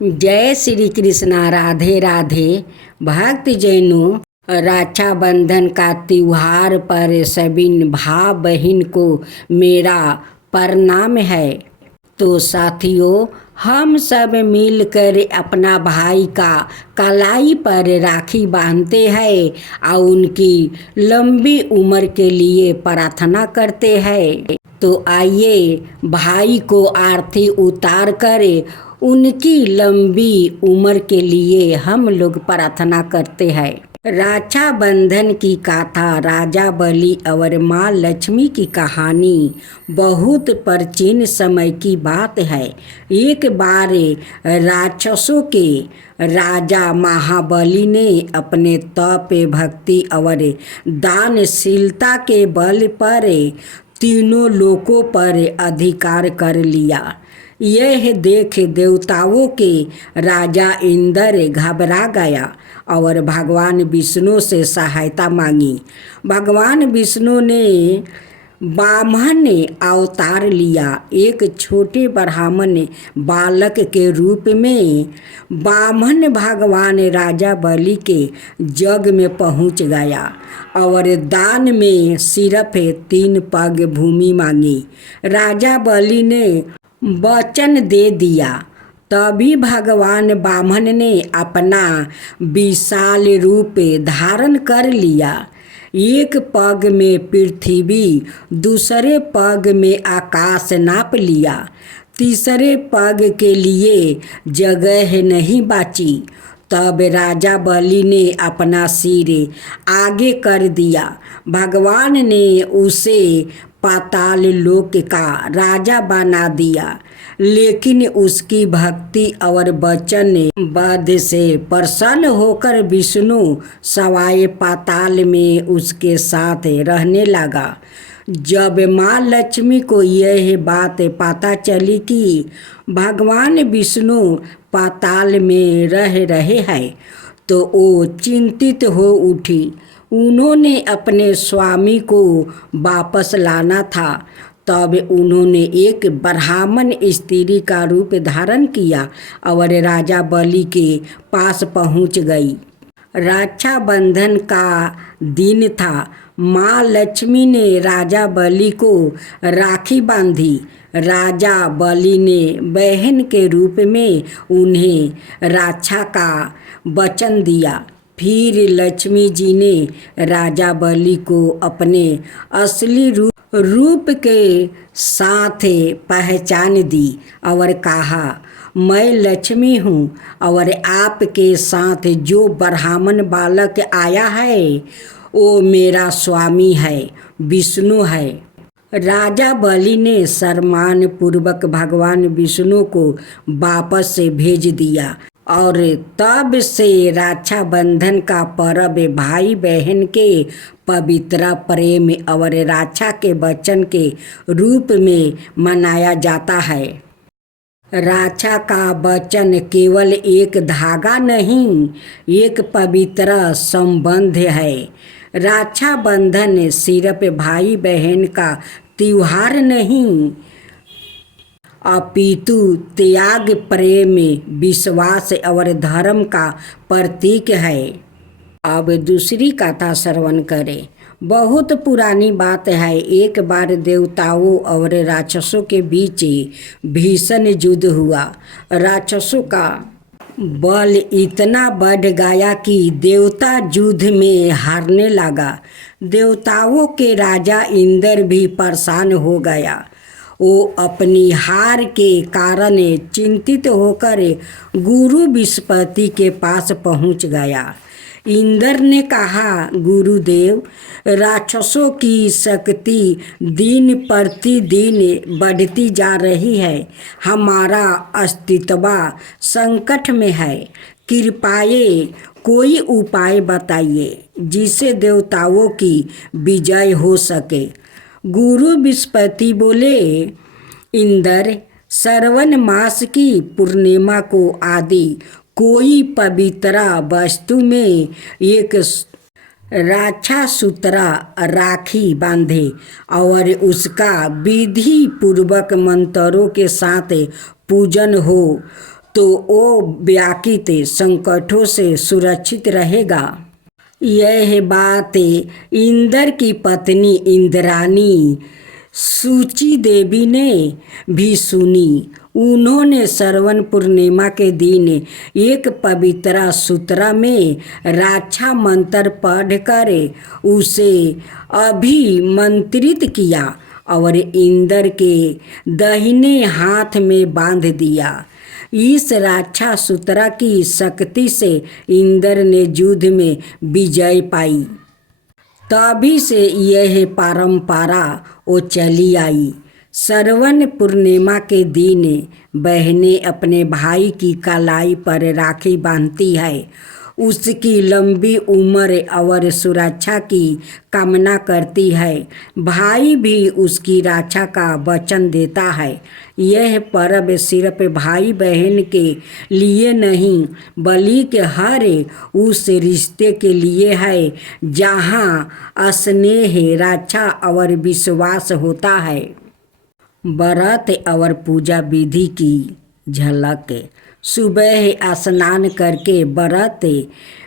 जय श्री कृष्णा। राधे राधे। भक्त जैनों, रक्षाबंधन का त्योहार पर सभी भाई बहन को मेरा प्रणाम है। तो साथियों, हम सब मिलकर अपना भाई का कलाई पर राखी बांधते हैं और उनकी लंबी उम्र के लिए प्रार्थना करते हैं। तो आइए भाई को आरती उतार कर उनकी लंबी उम्र के लिए हम लोग प्रार्थना करते हैं। रक्षाबंधन की गाथा राजा बलि और माँ लक्ष्मी की कहानी बहुत प्राचीन समय की बात है। एक बार राक्षसों के राजा महाबली ने अपने तप, भक्ति और दानशीलता के बल पर तीनों लोकों पर अधिकार कर लिया। यह देख देवताओं के राजा इंद्र घबरा गया और भगवान विष्णु से सहायता मांगी। भगवान विष्णु ने ब्राह्मण अवतार लिया। एक छोटे ब्राह्मण बालक के रूप में ब्राह्मण भगवान राजा बलि के जग में पहुंच गया और दान में सिर्फ 3 पग भूमि मांगी। राजा बलि ने वचन दे दिया। तभी भगवान ब्राह्मण ने अपना विशाल रूप धारण कर लिया। एक पग में पृथ्वी, दूसरे पग में आकाश नाप लिया। तीसरे पग के लिए जगह नहीं बची। तब राजा बलि ने अपना सिर आगे कर दिया। भगवान ने उसे पाताल लोक का राजा बना दिया, लेकिन उसकी भक्ति और वचन बद से प्रसन्न होकर विष्णु सवाए पाताल में उसके साथ रहने लगा। जब माँ लक्ष्मी को यह बात पता चली कि भगवान विष्णु पाताल में रह रहे हैं, तो वो चिंतित हो उठी। उन्होंने अपने स्वामी को वापस लाना था। तब उन्होंने एक ब्राह्मण स्त्री का रूप धारण किया और राजा बलि के पास पहुंच गई। रक्षाबंधन का दिन था। माँ लक्ष्मी ने राजा बलि को राखी बांधी। राजा बलि ने बहन के रूप में उन्हें रक्षा का वचन दिया। फिर लक्ष्मी जी ने राजा बलि को अपने असली रूप के साथ पहचान दी और कहा, मैं लक्ष्मी हूँ और आपके साथ जो ब्राह्मण बालक आया है वो मेरा स्वामी है, विष्णु है। राजा बलि ने सम्मान पूर्वक भगवान विष्णु को वापस से भेज दिया और तब से रक्षाबंधन का पर्व भाई बहन के पवित्र प्रेम और रक्षा के वचन के रूप में मनाया जाता है। रक्षा का वचन केवल एक धागा नहीं, एक पवित्र संबंध है। रक्षाबंधन सिर्फ भाई बहन का त्योहार नहीं, अपितु त्याग, प्रेम, विश्वास और धर्म का प्रतीक है। अब दूसरी कथा श्रवण करें। बहुत पुरानी बात है। एक बार देवताओं और राक्षसों के बीच भीषण युद्ध हुआ। राक्षसों का बल इतना बढ़ गया कि देवता युद्ध में हारने लगा। देवताओं के राजा इंद्र भी परेशान हो गया। वो अपनी हार के कारण चिंतित होकर गुरु बृहस्पति के पास पहुंच गया। इंद्र ने कहा, गुरुदेव, राक्षसों की शक्ति दिन प्रतिदिन बढ़ती जा रही है। हमारा अस्तित्व संकट में है। कृपया कोई उपाय बताइए जिससे देवताओं की विजय हो सके। गुरु बृहस्पति बोले, इंद्र, श्रावण मास की पूर्णिमा को आदि कोई पवित्र वस्तु में एक रक्षा सूत्र राखी बांधे और उसका विधि पूर्वक मंत्रों के साथ पूजन हो तो वो व्याकित संकटों से सुरक्षित रहेगा। यह बात इंद्र की पत्नी इंद्राणी सूची देवी ने भी सुनी। उन्होंने श्रवण पूर्णिमा के दिन एक पवित्र सूत्र में रक्षा मंत्र पढ़कर उसे अभिमंत्रित किया और इंद्र के दाहिने हाथ में बांध दिया। इस रक्षा सूत्र की शक्ति से इंद्र ने युद्ध में विजय पाई। तभी से यह परंपरा वो चली आई। श्रवण पूर्णिमा के दिन बहनें अपने भाई की कलाई पर राखी बांधती है, उसकी लंबी उम्र और सुरक्षा की कामना करती है। भाई भी उसकी रक्षा का वचन देता है। यह पर्व सिर्फ भाई बहन के लिए नहीं बल्कि हर उस रिश्ते के लिए है जहाँ स्नेह, रक्षा और विश्वास होता है। व्रत और पूजा विधि की झलक। सुबह स्नान करके व्रत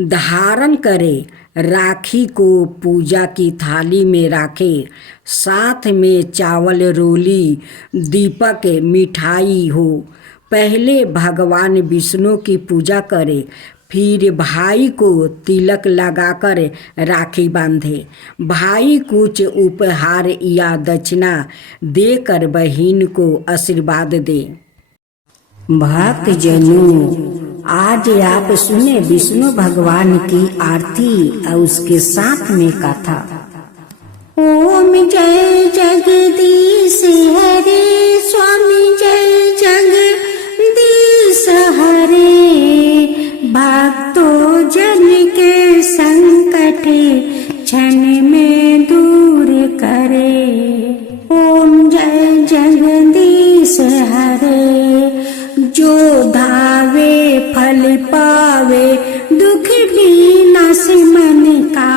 धारण करे, राखी को पूजा की थाली में रखे, साथ में चावल, रोली, दीपक, मिठाई हो। पहले भगवान विष्णु की पूजा करे, फिर भाई को तिलक लगाकर राखी बांधे। भाई कुछ उपहार या दक्षिणा देकर बहन को आशीर्वाद दे। भक्त जनों, आज आप सुने विष्णु भगवान की आरती और उसके साथ में कथा। ओम जय जगदीश हरे, स्वामी जय जगदीश हरे। भक्तों जन के संकट क्षण में दूर करे। ओम जय जगदीश हरे। जो धावे फल पावे, दुख भी नस मन का।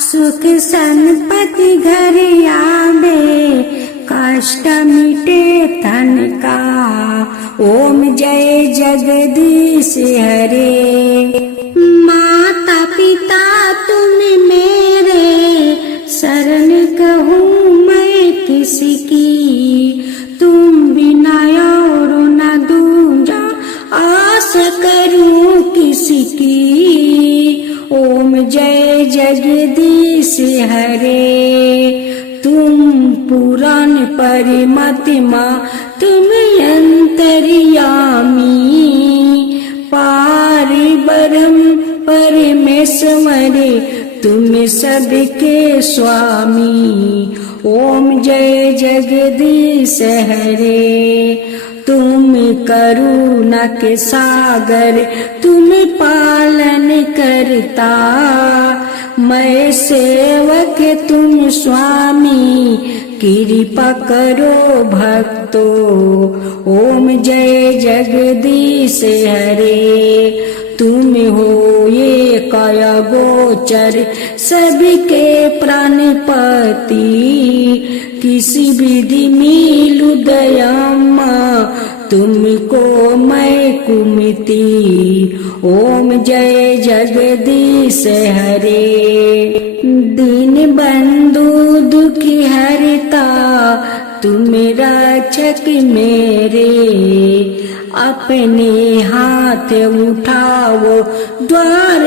सुख संपत्ति घर आवे, कष्ट मिटे तन का। ओम जय जगदीश हरे। माता पिता तुम मेरे, शरण कहूँ मैं किसकी। तुम बिना और न दूजा, आस करूँ किसकी। ओम जय जगदीश हरे। तुम पुराण परिमतिमा, तुम अंतर्यामी। पार ब्रह्म परमेश्वर, तुम सबके स्वामी। ओम जय जगदीश हरे। तुम करुणा के सागर, तुम पालन करता। मैं सेवक तुम स्वामी, कृपा करो भक्तो। ओम जय जगदीश हरे। तुम हो ये काया गोचर, सबके प्राणपति। किसी विधि मिलु दयामा, तुमको मैं कुमति। ओम जय जगदीश हरे। दीन बंधु दुखी हरता, तुम रक्षक मेरे। अपने हाथ उठाओ, द्वार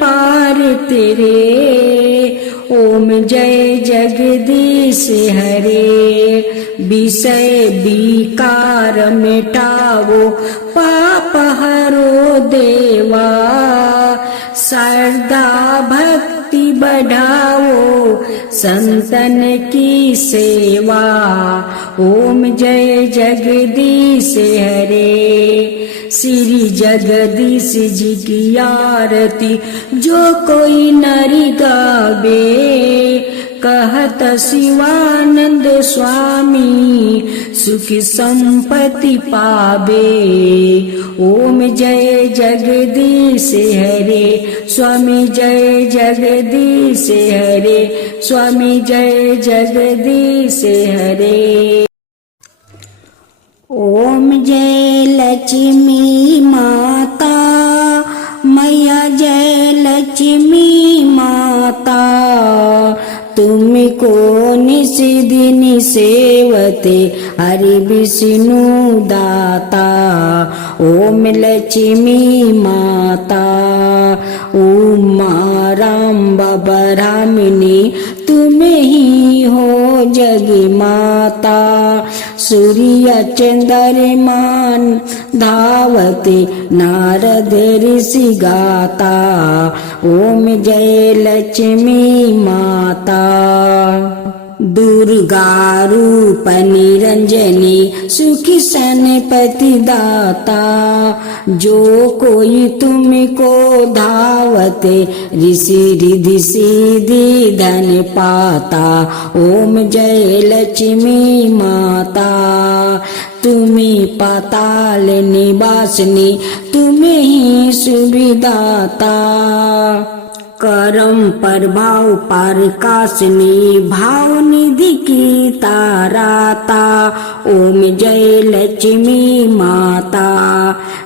पार तेरे। ओम जय जगदीश हरे। विषय विकार मिटाओ, पाप हरो देवा। श्रद्धा भक्ति बढ़ाओ, संतन की सेवा। ओम जय जगदीश हरे। श्री जगदीश जी की आरती जो कोई नरि गावे, कहत शिवानंद स्वामी सुख संपत्ति पावे। ओम जय जगदीश हरे। स्वामी जय जगदीश हरे। स्वामी जय जगदीश हरे। ओम जय लक्ष्मी माता, मैया जय लक्ष्मी माता, तुमको निस दिन सेवते हरि विष्णु दाता। ओम लक्ष्मी माता, उमा राम ब्रह्मणी तुम ही हो जग माता। सूर्य चंद्रमान धावते नारद ऋषि गाता। ओम जय लक्ष्मी माता। दुर्गा रूप निरंजनी सुखी सनपति दाता। जो कोई तुमको धावते ऋषि रिधि सिद्धि धन पाता। ओम जय लक्ष्मी माता, तुम्हें पाताल निवासिनी तुम्हें ही सुविदाता। करम प्रभाव प्रकाशनी भाव निधि की ताराता। ओम जय लक्ष्मी माता,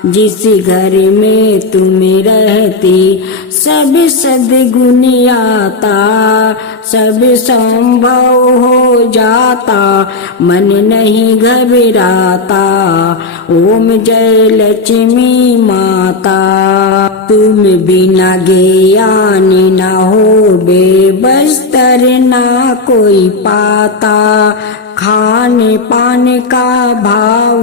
जिस घर में तुम रहती सब सद्गुण आता। सब संभव हो जाता मन नहीं घबराता। ओम जय लक्ष्मी माता, तुम बिना ज्ञान ना हो बेबस्तर ना कोई पाता। खाने पाने का भाव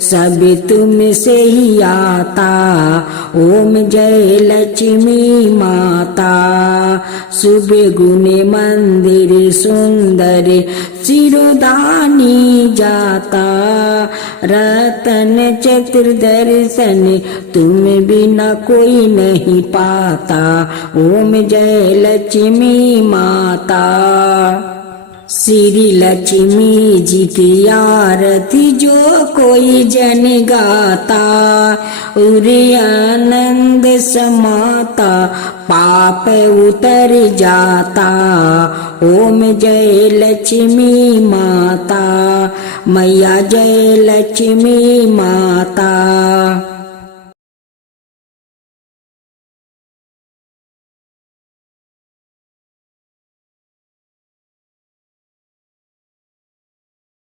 सब तुम से ही आता। ओम जय लक्ष्मी माता, शुभ गुण मंदिर सुंदर सिरोधानी जाता। रतन चतुर्दर्शन तुम बिना कोई नहीं पाता। ओम जय लक्ष्मी माता, श्री लक्ष्मी जी की आरती जो कोई जन गाता। उरे आनंद समाता पाप उतर जाता। ओम जय लक्ष्मी माता, मैया जय लक्ष्मी माता।